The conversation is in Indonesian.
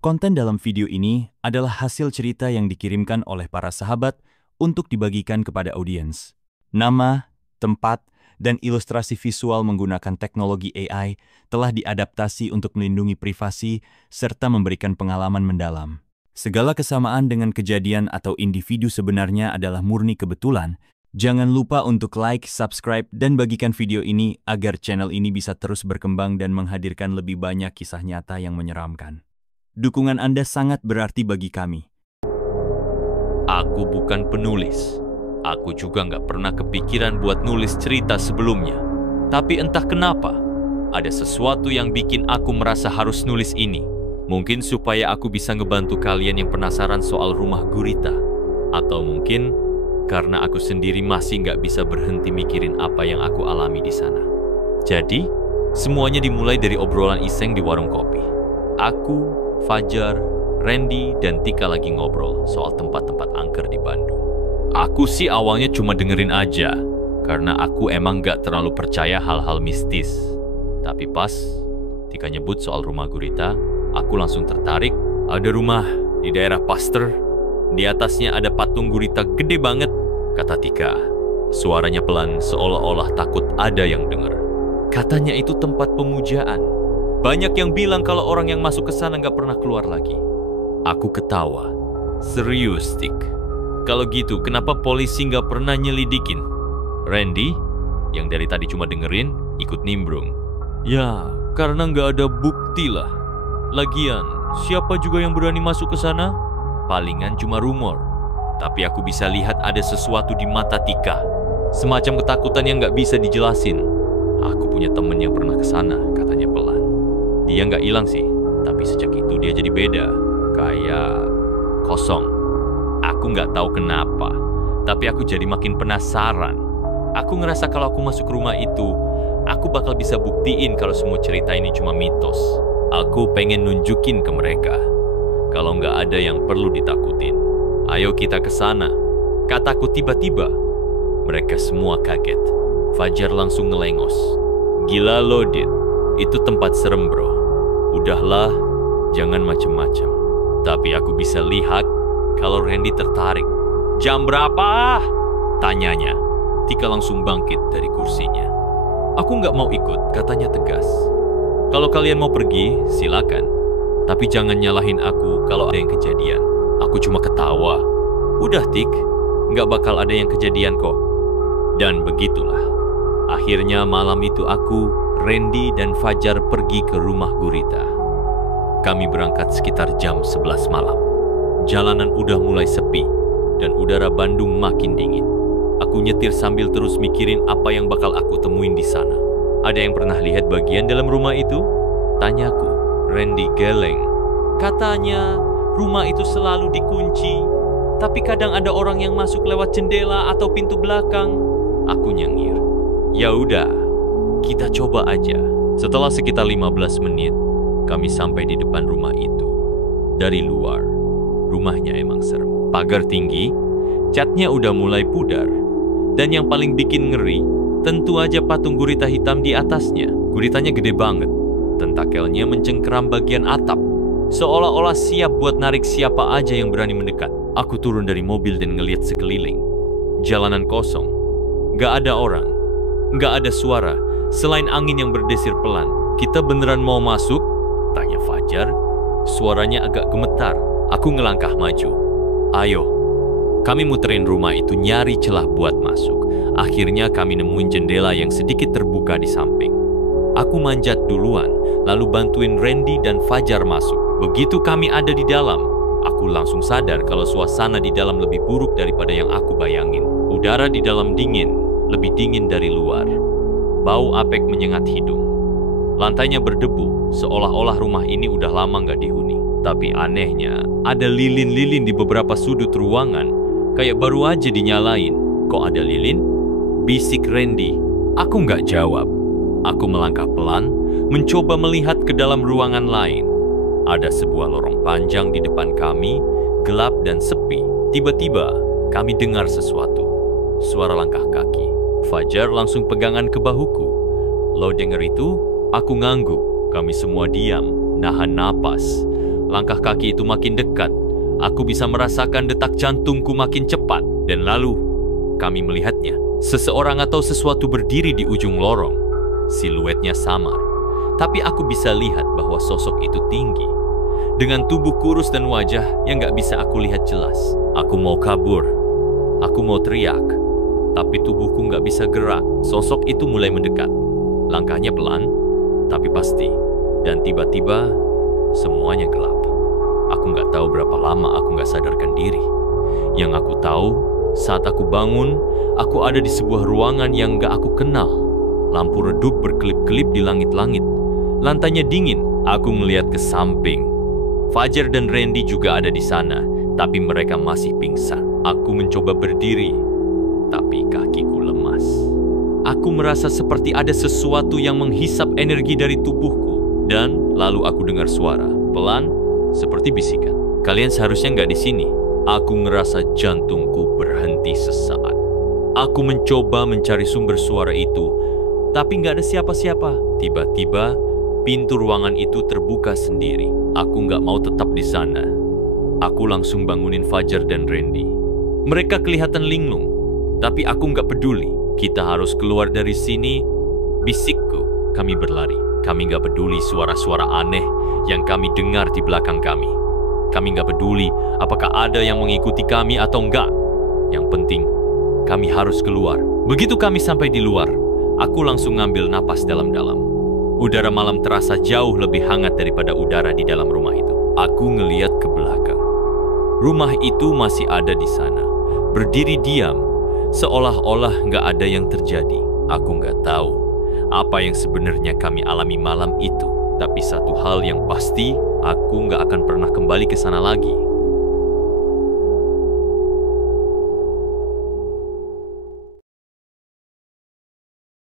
Konten dalam video ini adalah hasil cerita yang dikirimkan oleh para sahabat untuk dibagikan kepada audiens. Nama, tempat, dan ilustrasi visual menggunakan teknologi AI telah diadaptasi untuk melindungi privasi serta memberikan pengalaman mendalam. Segala kesamaan dengan kejadian atau individu sebenarnya adalah murni kebetulan. Jangan lupa untuk like, subscribe, dan bagikan video ini agar channel ini bisa terus berkembang dan menghadirkan lebih banyak kisah nyata yang menyeramkan. Dukungan Anda sangat berarti bagi kami. Aku bukan penulis. Aku juga nggak pernah kepikiran buat nulis cerita sebelumnya. Tapi entah kenapa, ada sesuatu yang bikin aku merasa harus nulis ini. Mungkin supaya aku bisa ngebantu kalian yang penasaran soal rumah gurita. Atau mungkin karena aku sendiri masih nggak bisa berhenti mikirin apa yang aku alami di sana. Jadi, semuanya dimulai dari obrolan iseng di warung kopi. Aku, Fajar, Randy, dan Tika lagi ngobrol soal tempat-tempat angker di Bandung. Aku sih awalnya cuma dengerin aja, karena aku emang gak terlalu percaya hal-hal mistis. Tapi pas Tika nyebut soal rumah gurita, aku langsung tertarik. Ada rumah di daerah Pasteur, di atasnya ada patung gurita gede banget, kata Tika. Suaranya pelan seolah-olah takut ada yang denger. Katanya itu tempat pemujaan. Banyak yang bilang kalau orang yang masuk ke sana nggak pernah keluar lagi. Aku ketawa. Serius, Tik? Kalau gitu, kenapa polisi nggak pernah nyelidikin? Randy, yang dari tadi cuma dengerin, ikut nimbrung. Ya, karena nggak ada bukti lah. Lagian, siapa juga yang berani masuk ke sana? Palingan cuma rumor. Tapi aku bisa lihat ada sesuatu di mata Tika. Semacam ketakutan yang nggak bisa dijelasin. Aku punya temen yang pernah ke sana, katanya pelan. Dia nggak hilang sih, tapi sejak itu dia jadi beda. Kayak kosong. Aku nggak tahu kenapa, tapi aku jadi makin penasaran. Aku ngerasa kalau aku masuk rumah itu, aku bakal bisa buktiin kalau semua cerita ini cuma mitos. Aku pengen nunjukin ke mereka kalau nggak ada yang perlu ditakutin. Ayo kita ke sana, kataku tiba-tiba. Mereka semua kaget. Fajar langsung ngelengos. Gila lo, Dit. Itu tempat serem, bro. Udahlah, jangan macem-macem. Tapi aku bisa lihat kalau Randy tertarik. Jam berapa? Tanyanya. Tika langsung bangkit dari kursinya. Aku nggak mau ikut, katanya tegas. Kalau kalian mau pergi, silakan. Tapi jangan nyalahin aku kalau ada yang kejadian. Aku cuma ketawa. Udah, Tik. Nggak bakal ada yang kejadian kok. Dan begitulah. Akhirnya malam itu aku, Randy, dan Fajar pergi ke rumah gurita. Kami berangkat sekitar jam 11 malam. Jalanan udah mulai sepi, dan udara Bandung makin dingin. Aku nyetir sambil terus mikirin apa yang bakal aku temuin di sana. Ada yang pernah lihat bagian dalam rumah itu? Tanyaku. Randy geleng. Katanya, rumah itu selalu dikunci, tapi kadang ada orang yang masuk lewat jendela atau pintu belakang. Aku nyengir. Ya udah, kita coba aja. Setelah sekitar 15 menit, kami sampai di depan rumah itu. Dari luar, rumahnya emang serem. Pagar tinggi, catnya udah mulai pudar. Dan yang paling bikin ngeri, tentu aja patung gurita hitam di atasnya. Guritanya gede banget. Tentakelnya mencengkeram bagian atap. Seolah-olah siap buat narik siapa aja yang berani mendekat. Aku turun dari mobil dan ngeliat sekeliling. Jalanan kosong. Gak ada orang. Gak ada suara. Selain angin yang berdesir pelan. Kita beneran mau masuk? Tanya Fajar. Suaranya agak gemetar. Aku ngelangkah maju. Ayo. Kami muterin rumah itu nyari celah buat masuk. Akhirnya kami nemuin jendela yang sedikit terbuka di samping. Aku manjat duluan, lalu bantuin Randy dan Fajar masuk. Begitu kami ada di dalam, aku langsung sadar kalau suasana di dalam lebih buruk daripada yang aku bayangin. Udara di dalam dingin, lebih dingin dari luar. Bau apek menyengat hidung. Lantainya berdebu, seolah-olah rumah ini udah lama nggak dihuni. Tapi anehnya, ada lilin-lilin di beberapa sudut ruangan, kayak baru aja dinyalain. Kok ada lilin? Bisik Randy. Aku nggak jawab. Aku melangkah pelan, mencoba melihat ke dalam ruangan lain. Ada sebuah lorong panjang di depan kami, gelap dan sepi. Tiba-tiba, kami dengar sesuatu. Suara langkah kaki. Fajar langsung pegangan ke bahuku. Lo denger itu? Aku ngangguk. Kami semua diam, nahan napas. Langkah kaki itu makin dekat. Aku bisa merasakan detak jantungku makin cepat. Dan lalu, kami melihatnya. Seseorang atau sesuatu berdiri di ujung lorong. Siluetnya samar. Tapi aku bisa lihat bahwa sosok itu tinggi. Dengan tubuh kurus dan wajah yang gak bisa aku lihat jelas. Aku mau kabur. Aku mau teriak. Tapi tubuhku gak bisa gerak. Sosok itu mulai mendekat. Langkahnya pelan, tapi pasti. Dan tiba-tiba, semuanya gelap. Aku gak tahu berapa lama aku gak sadarkan diri. Yang aku tahu, saat aku bangun, aku ada di sebuah ruangan yang gak aku kenal. Lampu redup berkelip-kelip di langit-langit. Lantainya dingin, aku melihat ke samping. Fajar dan Randy juga ada di sana, tapi mereka masih pingsan. Aku mencoba berdiri, tapi kakiku lemas. Aku merasa seperti ada sesuatu yang menghisap energi dari tubuhku. Dan lalu aku dengar suara, pelan, seperti bisikan. Kalian seharusnya nggak di sini. Aku ngerasa jantungku berhenti sesaat. Aku mencoba mencari sumber suara itu, tapi nggak ada siapa-siapa. Tiba-tiba, pintu ruangan itu terbuka sendiri. Aku nggak mau tetap di sana. Aku langsung bangunin Fajar dan Randy. Mereka kelihatan linglung, tapi aku nggak peduli. Kita harus keluar dari sini, bisikku. Kami berlari. Kami nggak peduli suara-suara aneh yang kami dengar di belakang kami. Kami nggak peduli apakah ada yang mengikuti kami atau enggak. Yang penting, kami harus keluar. Begitu kami sampai di luar, aku langsung ngambil napas dalam-dalam. Udara malam terasa jauh lebih hangat daripada udara di dalam rumah itu. Aku ngeliat ke belakang. Rumah itu masih ada di sana, berdiri diam, seolah-olah nggak ada yang terjadi. Aku nggak tahu apa yang sebenarnya kami alami malam itu. Tapi satu hal yang pasti, aku nggak akan pernah kembali ke sana lagi.